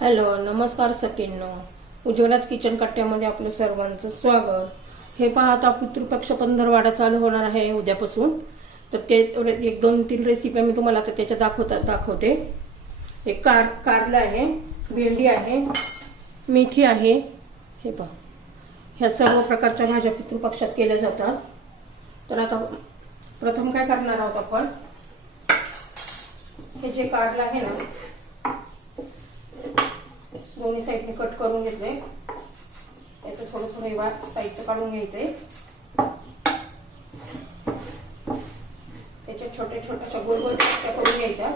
Hello नमस्कार सखींनो. उज्ज्वलाच kitchen कट्ट्यामध्ये आपलं सर्वांचं स्वागत. हे पहा आता पितृपक्ष पंधरवाडा चालू होणार आहे उद्यापासून. तर ते एक दोन तीन रेसिपी मी तुम्हाला आता त्याच्या दाखवता दाखवते. एक कार कारलं आहे भेंडी आहे मेथी आहे. हे पहा. ह्या सर्व प्रकारच्या भाज्या पितृपक्षात केल्या जातात. तर आता प्रथम काय करणार आहोत आपण? हे जे कारलं आहे ना दोन्ही साईडने कट करून घेतले. याचं थोडं थोडं हिवा साईडचं काढून घ्यायचंय. त्याच्या छोट्या छोट्याशा गोल गोल करून घ्यायच्या.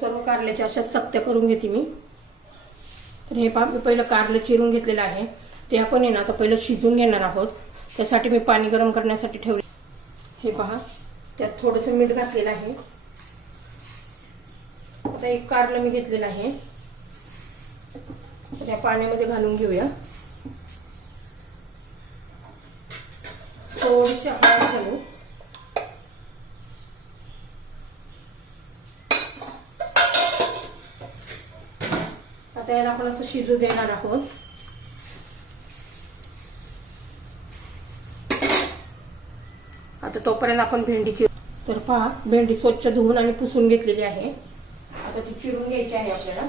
सर्व कारल्याच्या अशा चकत्या करून घेते मी. तर हे पहा मी पहिलं कारलं चिरून घेतलेलं आहे. ते आपण आहे ना आता पहिलं शिजून घेणार आहोत. त्यासाठी मी पाणी गरम करण्यासाठी ठेवले. हे पहा. त्यात थोडंसं मीठ घातलेलं आहे. आता एक कारलं मी घेतलेलं आहे. त्या पाण्यामध्ये घालून घेऊया. थोडीशी हळद घालू. आता याला आपण असं शिजू देणार आहोत. तोपर्यंत आपण भेंडीची तर पहा भेंडी स्वच्छ धुवून आणि पुसून घेतलेली आहे. आता ती चिरून घ्यायची आहे आपल्याला.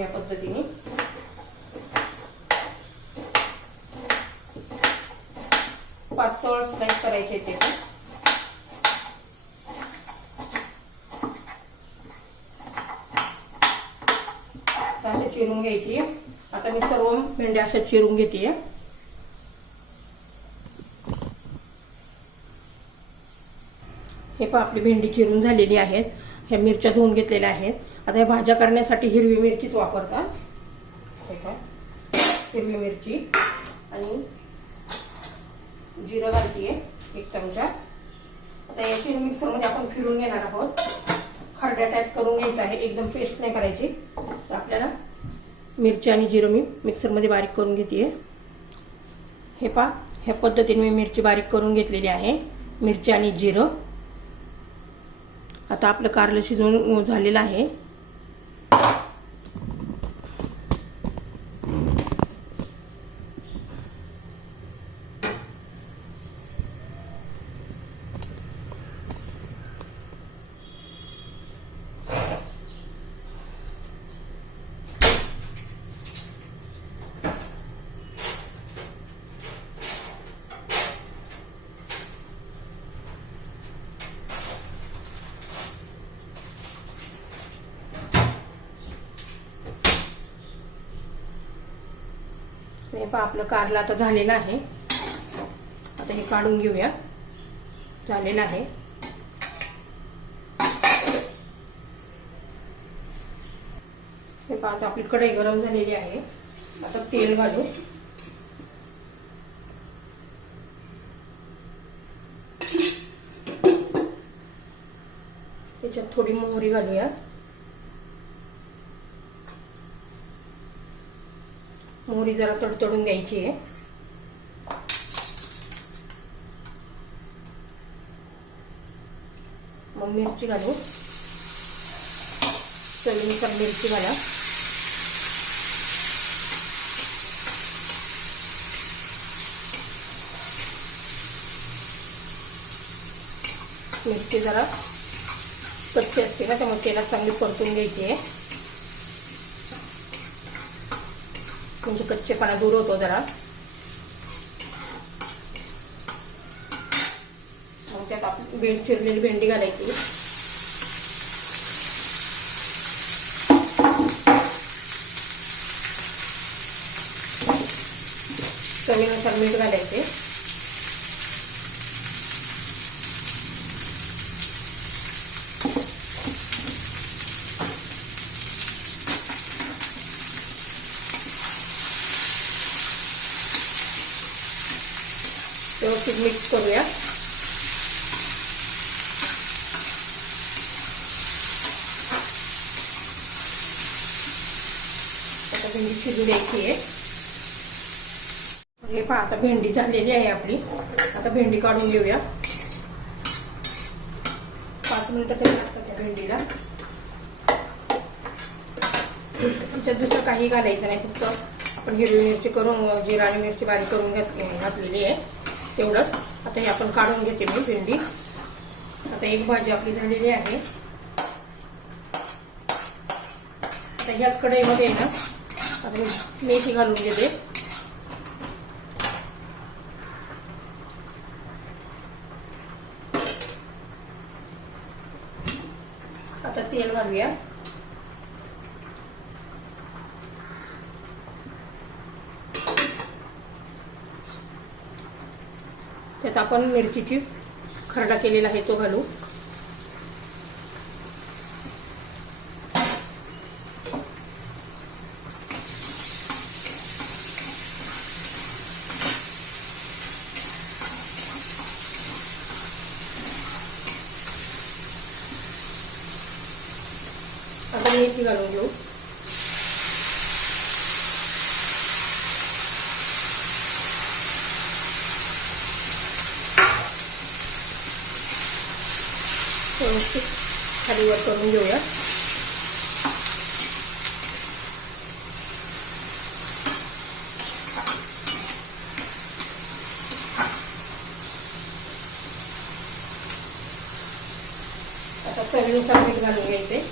या पद्धतीने. पातळ स्लाइस करायचे त्याचे. असे चिरून घ्यायची. आता मी सर्व भेंड्या अशा चिरून घेते हे पण आपली भेंडी चिरून झालेली आहेत. ह्या मिरच्या धुवून घेतलेल्या आहेत. आता ह्या भाज्या करण्यासाठी हिरवी मिरचीच वापरतात. हे का हिरवी मिरची. आणि जिरं घालतीये एक चमचा. आता याची मिक्सरमध्ये आपण फिरून घेणार आहोत. खरड्या टाईप करून घ्यायचं आहे. एकदम पेस्ट नाही करायची. मिरची आणि जिरं मी मिक्सरमध्ये बारीक करून घेते हे पा ह्या पद्धतीने मी मिरची बारीक करून घेतलेली आहे. मिरची आणि जिरं. आता आपलं कारलं शिजवून झालेलं आहे. पहा आपलं कारलं आता झालेलं आहे आता हे काढून घेऊया. झालेलं आहे हे पहा आता आपली कढई गरम झालेली आहे. आता तेल घालू. त्याच्यात थोडी मोहरी घालूया. मोहरी जरा तडतडून द्यायची आहे. मग मिरची घालू. चवीनुसार मिरची घाला. मिरची जरा कच्ची असते ना त्यामुळे तेलात चांगली परतून घ्यायची आहे. म्हणजे कच्चेपणा दूर होतो जरा. मग त्यात आपण भेंड चिरलेली भेंडी घालायची. चवीनुसार मीठ घालायचे. व्यवस्थित मिक्स करूया. आता भेंडी शिजू द्यायची आहे. हे पहा आता भेंडी झालेली आहे आपली. आता भेंडी काढून घेऊया. पाच मिनिटं तरी लागतात त्या भेंडीला. त्याच्यात दुसरं काही घालायचं नाही. फक्त आपण हिरवी मिरची करून जिरा आणि मिरची बारीक करून घात घातलेली आहे. तेवढंच. आता हे आपण काढून घेते मी भेंडी. आता एक भाजी आपली झालेली आहे. आता ह्याच कढईमध्ये आहे ना आता मी मेथी घालून घेते. आता तेल घालूया. त्यात आपण मिरचीची खरडा केलेला आहे तो घालू आता मेथी घालून घेऊ व्यवस्थित खालीवर करून घेऊया. आता चवीनुसार मीठ घालून घ्यायचे.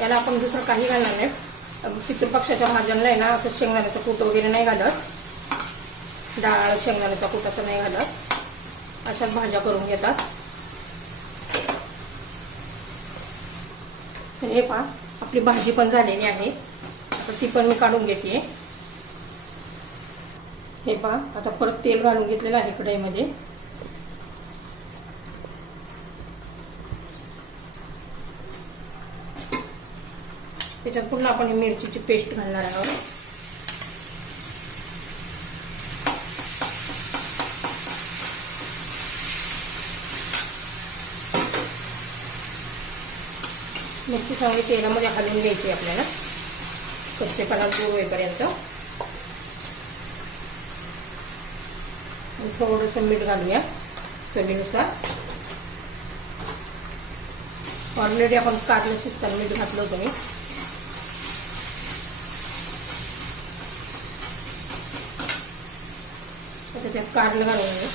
त्याला आपण दुसरं काही घालणार नाही. पितृपक्षाच्या भाज्यांना आहे ना असं शेंगदाण्याचं कूट वगैरे नाही घालत. डाळ शेंगदाण्याचा कूट असं नाही घालत. अशाच भाज्या करून घेतात. तर हे पहा आपली भाजी पण झालेली आहे. आता ती पण मी काढून घेते. हे पहा आता परत तेल घालून घेतलेलं आहे कढईमध्ये. त्याच्यात पुन्हा आपण मिरचीची पेस्ट घालणार आहोत. मिरची चांगली तेलामध्ये हलवून द्यायची आपल्याला. कच्चेपणा दूर होईपर्यंत. थोडंसं मीठ घालूया चवीनुसार. ऑलरेडी आपण काढलं शिजताना मीठ घातलं होतं मी. त्याच्यात कारलं घालून घेऊ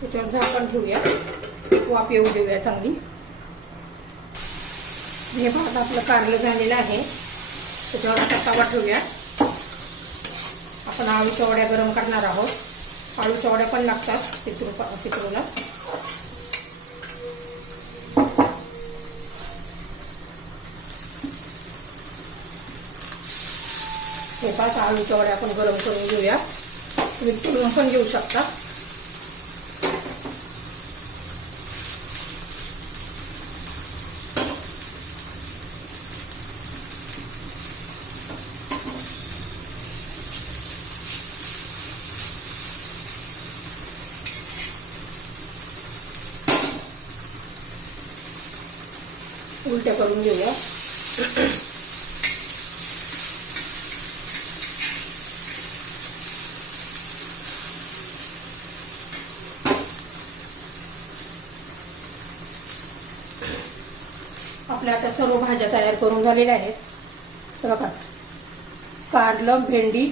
त्याच्यावर झाकण ठेवूया वाफ येऊ देऊया चांगली हे भात आपलं कारलं झालेलं आहे. त्याच्यावर आता तवा ठेवूया. आपण आळू चवड्या गरम करणार आहोत. आळू चवड्या पण लागतात पितृ पितृला हे पाच आळू चवड्या आपण गरम करून घेऊया. तुम्ही तुरून पण घेऊ शकता. उलट्या करून घेऊया. आपल्या आता सर्व भाज्या तयार करून झालेल्या आहेत. तर बघा कारलं भेंडी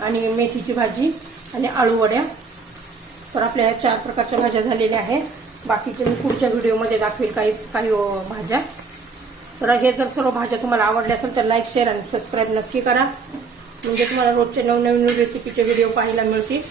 आणि मेथीची भाजी आणि आळू वड्या. तर आपल्या चार प्रकारच्या भाज्या झालेल्या आहेत. बाकीचे मी पुढच्या व्हिडिओमध्ये दाखवेल काही काही भाज्या. तर हे जर सर्व भाज्या तुम्हाला आवडल्या असेल तर लाईक शेअर आणि सबस्क्राईब नक्की करा. म्हणजे तुम्हाला रोजचे नवनवीन रेसिपीचे व्हिडिओ पाहायला मिळतील.